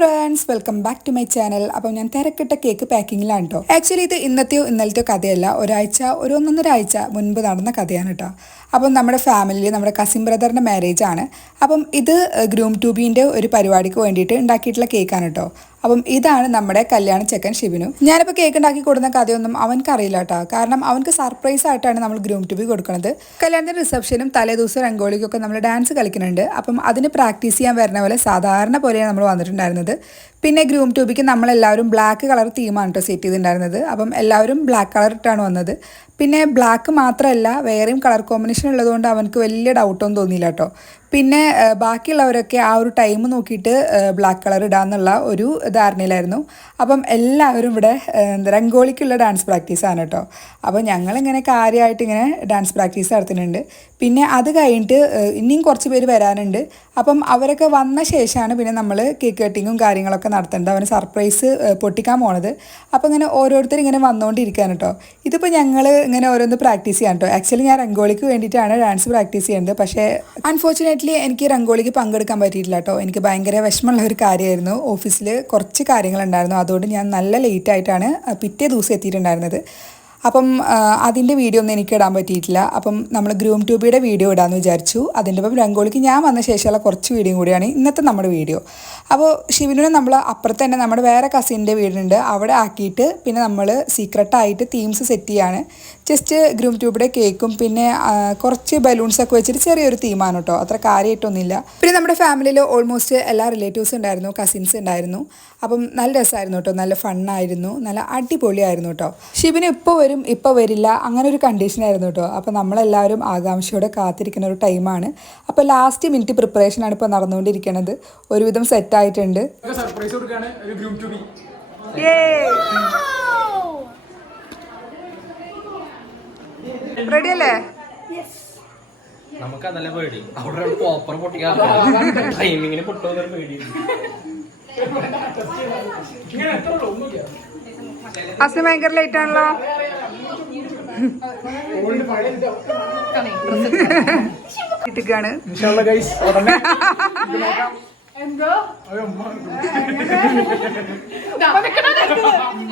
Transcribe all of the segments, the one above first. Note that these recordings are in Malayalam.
Friends welcome back to my channel അപ്പം ഞാൻ തിരക്കിട്ട കേക്ക് പാക്കിങ്ങിലാണ് കേട്ടോ ആക്ച്വലി ഇത് ഇന്നത്തെയോ ഇന്നലത്തെയോ കഥയല്ല. ഒരാഴ്ച ഒരു ഒന്നൊന്നര ആഴ്ച മുൻപ് നടന്ന കഥയാണ് കേട്ടോ അപ്പം നമ്മുടെ ഫാമിലിയിൽ നമ്മുടെ കസിൻ ബ്രദറിന്റെ മാരേജ് ആണ്. അപ്പം ഇത് ഗ്രൂം ട്യൂബിന്റെ ഒരു പരിപാടിക്ക് വേണ്ടിയിട്ട് ഉണ്ടാക്കിയിട്ടുള്ള കേക്കാണ് കേട്ടോ അപ്പം ഇതാണ് നമ്മുടെ കല്യാണ ചെക്കൻ ഷിബിനു. ഞാനിപ്പോൾ കേക്ക് ഉണ്ടാക്കി കൊടുക്കുന്ന കഥയൊന്നും അവൻക്ക് അറിയില്ല കേട്ടോ കാരണം അവൻക്ക് സർപ്രൈസ് ആയിട്ടാണ് നമ്മൾ ഗ്രൂം ട്യൂബി കൊടുക്കുന്നത് കല്യാണത്തിന്റെ റിസപ്ഷനും തലേദിവസം രംഗോളിക്കൊക്കെ നമ്മൾ ഡാൻസ് കളിക്കുന്നുണ്ട്. അപ്പം അതിന് പ്രാക്ടീസ് ചെയ്യാൻ വരുന്ന പോലെ സാധാരണ പോലെയാണ് നമ്മൾ വന്നിട്ടുണ്ടായിരുന്നത്. പിന്നെ ഗ്രൂം ട്യൂബിക്ക് നമ്മളെല്ലാവരും ബ്ലാക്ക് കളർ തീമാണ് കേട്ടോ സെറ്റ് ചെയ്തിട്ടുണ്ടായിരുന്നത്. അപ്പം എല്ലാവരും ബ്ലാക്ക് കളർ ഇട്ടാണ് വന്നത്. പിന്നെ ബ്ലാക്ക് മാത്രമല്ല വേറെയും കളർ കോമ്പിനേഷൻ ഉള്ളതുകൊണ്ട് അവനക്ക് വലിയ ഡൗട്ടൊന്നും തോന്നിയില്ല കേട്ടോ പിന്നെ ബാക്കിയുള്ളവരൊക്കെ ആ ഒരു ടൈം നോക്കിയിട്ട് ബ്ലാക്ക് കളർ ഇടാമെന്നുള്ള ഒരു ധാരണയിലായിരുന്നു. അപ്പം എല്ലാവരും ഇവിടെ രംഗോളിക്കുള്ള ഡാൻസ് പ്രാക്ടീസാണ് കേട്ടോ അപ്പോൾ ഞങ്ങളിങ്ങനെ കാര്യമായിട്ട് ഇങ്ങനെ ഡാൻസ് പ്രാക്ടീസ് നടത്തുന്നുണ്ട്. പിന്നെ അത് കഴിഞ്ഞിട്ട് ഇനിയും കുറച്ച് പേര് വരാനുണ്ട്. അപ്പം അവരൊക്കെ വന്ന ശേഷമാണ് പിന്നെ നമ്മൾ കേക്ക് കട്ടിങ്ങും കാര്യങ്ങളൊക്കെ നടത്തേണ്ടത് അവന് സർപ്രൈസ് പൊട്ടിക്കാൻ പോണത്. അപ്പോൾ ഇങ്ങനെ ഓരോരുത്തർ ഇങ്ങനെ വന്നുകൊണ്ടിരിക്കുകയാണ് കേട്ടോ ഇതിപ്പോൾ ഞങ്ങൾ ഇങ്ങനെ ഓരോന്ന് പ്രാക്ടീസ് ചെയ്യാൻ കേട്ടോ ആക്ച്വലി ഞാൻ രംഗോളിക്ക് വേണ്ടിയിട്ടാണ് ഡാൻസ് പ്രാക്ടീസ് ചെയ്യുന്നത്. പക്ഷേ അൺഫോർച്ചുനേറ്റ്ലി എനിക്ക് രംഗോളിക്ക് പങ്കെടുക്കാൻ പറ്റിയിട്ടില്ല കേട്ടോ എനിക്ക് ഭയങ്കര വിഷമമുള്ള ഒരു കാര്യമായിരുന്നു. ഓഫീസിൽ കുറച്ച് കാര്യങ്ങളുണ്ടായിരുന്നു. അതുകൊണ്ട് ഞാൻ നല്ല ലേറ്റ് ആയിട്ടാണ് പിറ്റേ ദിവസം എത്തിയിട്ടുണ്ടായിരുന്നത്. അപ്പം അതിന്റെ വീഡിയോ ഒന്നും എനിക്ക് ഇടാൻ പറ്റിയിട്ടില്ല. അപ്പം നമ്മൾ ഗ്രൂം ട്യൂബിയുടെ വീഡിയോ ഇടാമെന്ന് വിചാരിച്ചു. അതിന്റെ ഒപ്പം രംഗോളിക്ക് ഞാൻ വന്ന ശേഷമുള്ള കുറച്ച് വീഡിയോ കൂടിയാണ് ഇന്നത്തെ നമ്മുടെ വീഡിയോ അപ്പോൾ ശിവനുനെ നമ്മൾ അപ്പുറത്ത് തന്നെ നമ്മുടെ വേറെ കസിന്റെ വീടുണ്ട്. അവിടെ ആക്കിയിട്ട് പിന്നെ നമ്മൾ സീക്രട്ടായിട്ട് തീംസ് സെറ്റ് ചെയ്യാണ്. ജസ്റ്റ് ഗ്രൂം ട്യൂബിയുടെ കേക്കും പിന്നെ കുറച്ച് ബലൂൺസൊക്കെ വെച്ചിട്ട് ചെറിയൊരു തീമാണ് കേട്ടോ. അത്ര കാര്യമായിട്ടൊന്നുമില്ല. പിന്നെ നമ്മുടെ ഫാമിലിയിൽ ഓൾമോസ്റ്റ് എല്ലാ റിലേറ്റീവ്സ് ഉണ്ടായിരുന്നു കസിൻസ് ഉണ്ടായിരുന്നു. അപ്പം നല്ല രസമായിരുന്നു കേട്ടോ. നല്ല ഫണ്ണായിരുന്നു നല്ല അടിപൊളിയായിരുന്നു കേട്ടോ. ശിവന് ഇപ്പോൾ വരും ഇപ്പോൾ വരില്ല. അങ്ങനെ ഒരു കണ്ടീഷനായിരുന്നു കേട്ടോ. അപ്പോൾ നമ്മളെല്ലാവരും ആകാംക്ഷയോടെ കാത്തിരിക്കുന്ന ഒരു ടൈമാണ് അപ്പോൾ ലാസ്റ്റ് മിനിറ്റ് പ്രിപ്പറേഷനാണ് ഇപ്പോൾ നടന്നുകൊണ്ടിരിക്കുന്നത് ഒരുവിധം സെറ്റ് ആയിട്ടുണ്ട്. സർപ്രൈസ് കൊടുക്കാണ് ഗ്രൂപ്പ് ടു ബി റെഡി അല്ലേ? നമുക്ക് അതല്ല പേടി. അവിടെ പോപ്പർ പൊട്ടിക്കാൻ ടൈമിങ്ങിന് പേടി. ഭയങ്കര ലേറ്റ് ആണല്ലോ. ഇട്ടിക്കാണ് ഇൻഷാല്ല ഗൈസ് ഉടനെ ഇത് നോക്കാം. അയ്യോ, അമ്മ.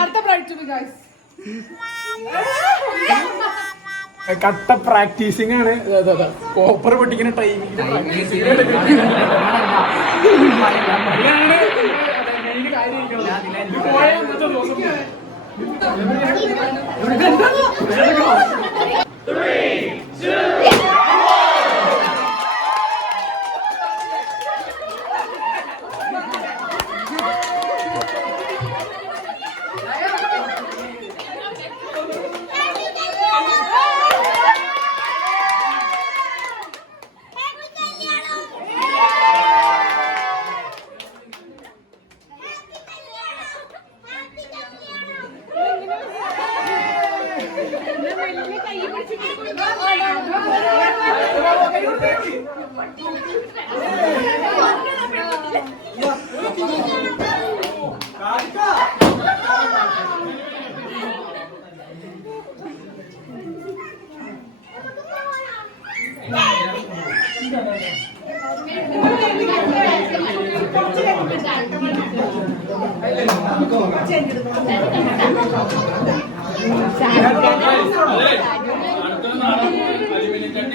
അടുത്ത ബ്രൈറ്റ് ബി ഗൈസ് കട്ട പ്രാക്ടീസിങ് ആണ്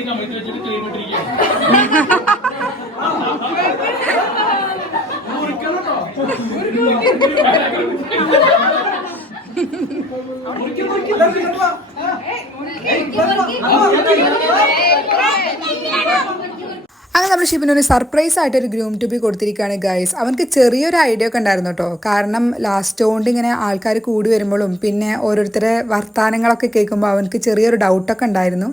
കോപ്പർ പൊട്ടിക്കുന്ന ടൈമിങ് അങ്ങനെ നമ്മൾ ഒരു സർപ്രൈസ് ആയിട്ട് ഒരു ഗ്രൂം ടു ബി കൊടുത്തിരിക്കുകയാണ് ഗൈസ് അവനക്ക് ചെറിയൊരു ഐഡിയ ഒക്കെ ഉണ്ടായിരുന്നു കേട്ടോ കാരണം ലാസ്റ്റ് കൊണ്ട് ഇങ്ങനെ ആൾക്കാർ കൂടി വരുമ്പോഴും പിന്നെ ഓരോരുത്തരെ വർത്തമാനങ്ങളൊക്കെ കേൾക്കുമ്പോൾ അവനക്ക് ചെറിയൊരു ഡൗട്ടൊക്കെ ഉണ്ടായിരുന്നു.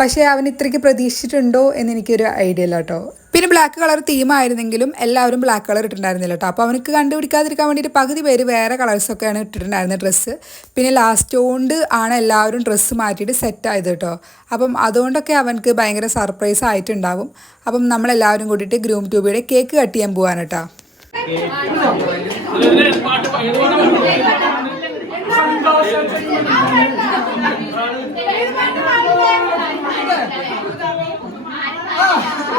പക്ഷേ അവൻ ഇത്രയ്ക്ക് പ്രതീക്ഷിച്ചിട്ടുണ്ടോ എന്ന് എനിക്കൊരു ഐഡിയ ഇല്ല കേട്ടോ. പിന്നെ ബ്ലാക്ക് കളർ തീമായിരുന്നെങ്കിലും എല്ലാവരും ബ്ലാക്ക് കളർ ഇട്ടിട്ടുണ്ടായിരുന്നില്ല കേട്ടോ. അപ്പോൾ അവനക്ക് കണ്ടുപിടിക്കാതിരിക്കാൻ വേണ്ടിയിട്ട് പകുതി പേര് വേറെ കളേഴ്സൊക്കെയാണ് ഇട്ടിട്ടുണ്ടായിരുന്നത് ഡ്രസ്സ് പിന്നെ ലാസ്റ്റ് കൊണ്ട് ആണ് എല്ലാവരും ഡ്രസ്സ് മാറ്റിയിട്ട് സെറ്റ് ആയത് കേട്ടോ. അപ്പം അതുകൊണ്ടൊക്കെ അവനക്ക് ഭയങ്കര സർപ്രൈസ് ആയിട്ടുണ്ടാവും. അപ്പം നമ്മളെല്ലാവരും കൂടിയിട്ട് ഗ്രൂം ട്യൂബിയുടെ കേക്ക് കട്ട് ചെയ്യാൻ പോവാണ് കേട്ടോ. ആ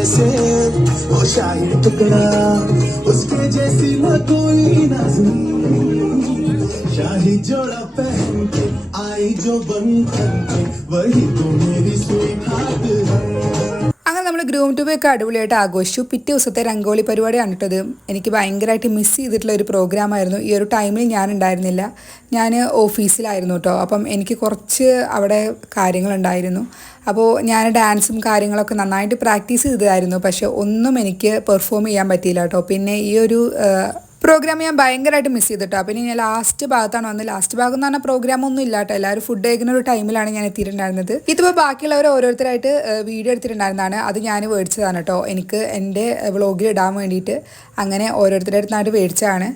से वो शाही टुकड़ा, उसके जैसी न कोई नाजनी शाही जोड़ा पहन के आई जो बन के ഒക്കെ അടിപൊളിയായിട്ട് ആഘോഷിച്ചു. പിറ്റേ ദിവസത്തെ രംഗോളി പരിപാടിയാണ് ഇട്ടത് എനിക്ക് ഭയങ്കരമായിട്ട് മിസ് ചെയ്തിട്ടുള്ള ഒരു പ്രോഗ്രാം ആയിരുന്നു. ഈ ഒരു ടൈമിൽ ഞാൻ ഉണ്ടായിരുന്നില്ല. ഞാൻ ഓഫീസിലായിരുന്നു കേട്ടോ. അപ്പം എനിക്ക് കുറച്ച് അവിടെ കാര്യങ്ങളുണ്ടായിരുന്നു. അപ്പോൾ ഞാൻ ഡാൻസും കാര്യങ്ങളൊക്കെ നന്നായിട്ട് പ്രാക്ടീസ് ചെയ്തതായിരുന്നു. പക്ഷേ ഒന്നും എനിക്ക് പെർഫോം ചെയ്യാൻ പറ്റിയില്ല കേട്ടോ. പിന്നെ ഈ ഒരു പ്രോഗ്രാം ഞാൻ ഭയങ്കരമായിട്ട് മിസ് ചെയ്തിട്ടോ. ഇനി ഞാൻ ലാസ്റ്റ് ഭാഗത്താണ് വന്നത്. ലാസ്റ്റ് ഭാഗം എന്ന് പറഞ്ഞാൽ പ്രോഗ്രാം ഒന്നും ഇല്ല കേട്ടോ എല്ലാവരും ഫുഡ് കഴിക്കുന്ന ഒരു ടൈമിലാണ് ഞാൻ എത്തിയിട്ടുണ്ടായിരുന്നത്. ഇതിപ്പോൾ ബാക്കിയുള്ളവർ ഓരോരുത്തരായിട്ട് വീഡിയോ എടുത്തിട്ടുണ്ടായിരുന്നതാണ്. അത് ഞാൻ മേടിച്ചതാണ് കേട്ടോ എനിക്ക് എന്റെ വ്ളോഗിൽ ഇടാൻ വേണ്ടിയിട്ട് അങ്ങനെ ഓരോരുത്തരുടെ അടുത്തായിട്ട് മേടിച്ചതാണ്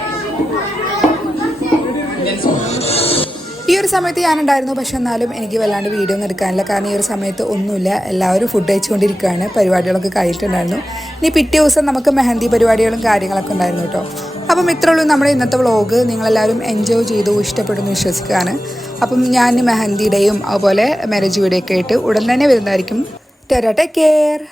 ഈ ഒരു സമയത്ത് ഞാനുണ്ടായിരുന്നു. പക്ഷെ എന്നാലും എനിക്ക് വല്ലാണ്ട് വീഡിയോ ഒന്നും എടുക്കാനില്ല. കാരണം ഈ ഒരു സമയത്ത് ഒന്നുമില്ല. എല്ലാവരും ഫുഡ് കഴിച്ചുകൊണ്ടിരിക്കുകയാണ്. പരിപാടികളൊക്കെ കഴിഞ്ഞിട്ടുണ്ടായിരുന്നു. ഇനി പിറ്റേ ദിവസം നമുക്ക് മെഹന്തി പരിപാടികളും കാര്യങ്ങളൊക്കെ ഉണ്ടായിരുന്നു കേട്ടോ. അപ്പം ഇത്രേ ഉള്ളൂ നമ്മുടെ ഇന്നത്തെ വ്ളോഗ് നിങ്ങളെല്ലാവരും എൻജോയ് ചെയ്തു ഇഷ്ടപ്പെടുന്നു വിശ്വസിക്കുകയാണ്. അപ്പം ഞാൻ മെഹന്തിയുടെയും അതുപോലെ മാരേജ് വീഡിയോ ഒക്കെ ആയിട്ട് ഉടൻ തന്നെ വരുന്നതായിരിക്കും. Terra take care